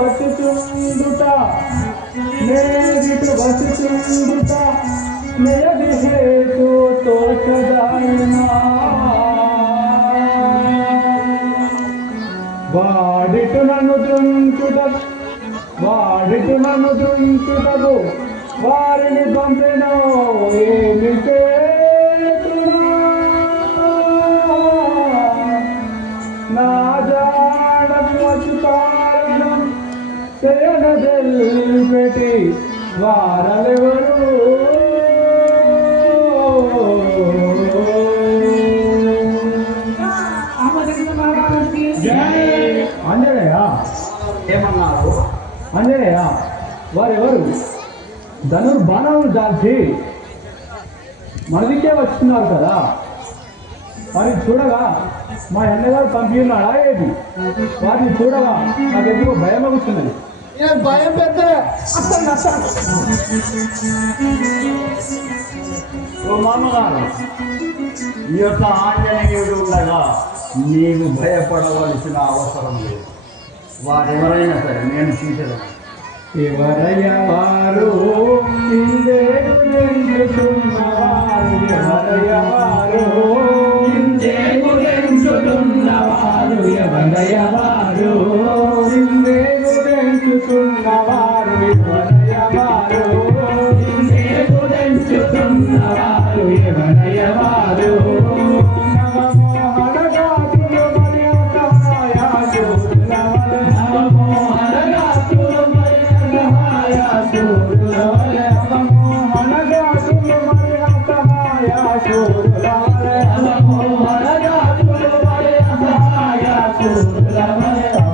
వచ్చుచుండుట నేడిటు వచ్చుచుండుట నేది హేతు తోచదాయనా వాడిటు నన్ను దుంచుట వాడిటు నన్ను దుంచుటకు వారిని పంపినో ఏమి చేయనదెల్పెటి వారలెవరు? అంజనేయ ఏమన్నారు అంజనేయ వారెవరు? ధనుర్బాణాలు దాల్చి మనదికే వస్తున్నారు కదా. వారిని చూడగా మా అన్నగారు పంపిన్నాడా ఏది? వారిని చూడగా నాకు ఎందుకో భయం అవుతున్నది నేను భయం పెద్ద? అసలు అసలు ఓ మామగారు ఈ యొక్క ఆంజనేయుడు ఉండగా నీవు భయపడవలసిన అవసరం లేదు. వారెవరైనా సరే నేను చూసేదాన్ని. ఎవరయ్య వారు? ఎవరయ్య వారు?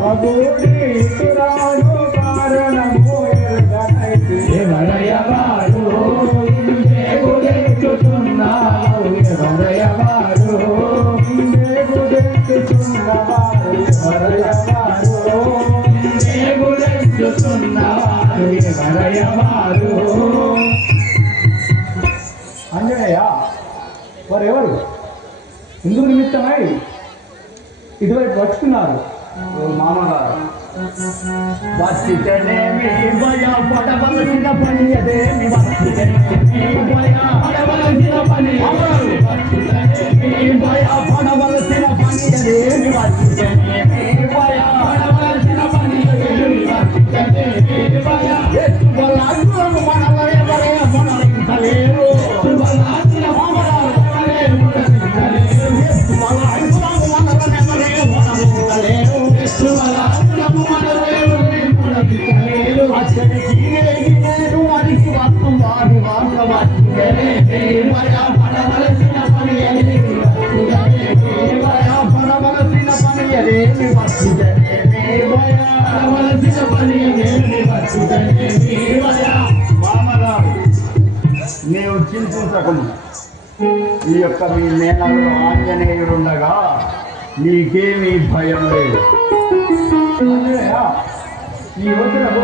বাবা গো ఓ మామగారు. వచ్చితేనేమి భయపడవలసిన పని అదేమి? వచ్చితేనేమి భయపడవలసిన పని భయపడవలసిన నీవు చింతించకము ఈ యొక్క మీ నేలలో ఆంజనేయుడుండగా నీకేమీ భయం లేదు. ఈ యువతులకు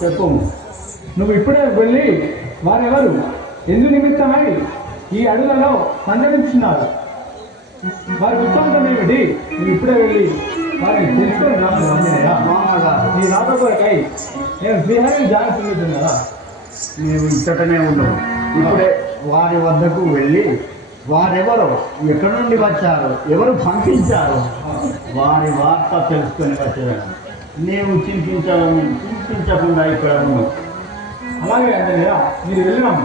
చెప్పము నువ్వు ఇప్పుడే వెళ్ళి వారెవరు? ఎందు నిమిత్తమై ఈ అడవులలో సంచరించున్నారు వారి వృత్తాంతం ఏమిటి? నువ్వు ఇప్పుడే వెళ్ళి వారిని తెలుసుకొని రావాలి నీ రాత కొరకై నేను శ్రీహరిని జాగ్రత్త కదా. మేము ఇచ్చటనే ఉన్నాం ఇప్పుడే వారి వద్దకు వెళ్ళి వారెవరు ఎక్కడి నుండి వచ్చారు ఎవరు పంపించారు వారి వార్త తెలుసుకొని వచ్చేదాన్ని నీవు చింతించ చింతించకుండా ఇక్కడ ఉన్నావు అలాగే అంటే మీరు వెళ్ళినాము.